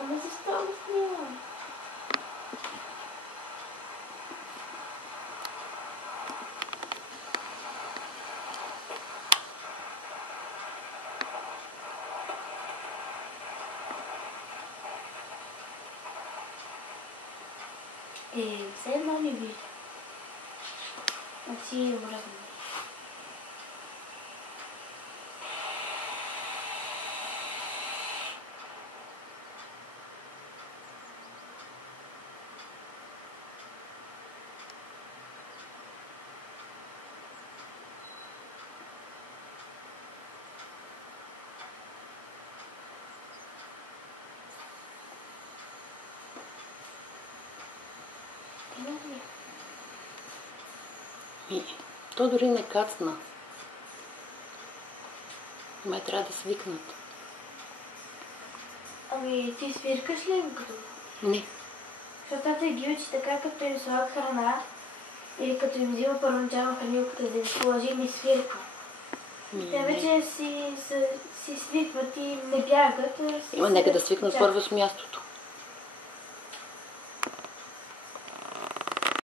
Ама защо го снимам? Все едно не вижда. А си образно. То дори не кацна. Май трябва да свикнат. Ами ти свиркаш ли им като? Не. Защото те ги учи така, като им слагат храна или като им взима първоначално хранилката, за да ги положи, ми свирква. Те вече си свикват и не бягат. Нека да свикнат първо с мястото.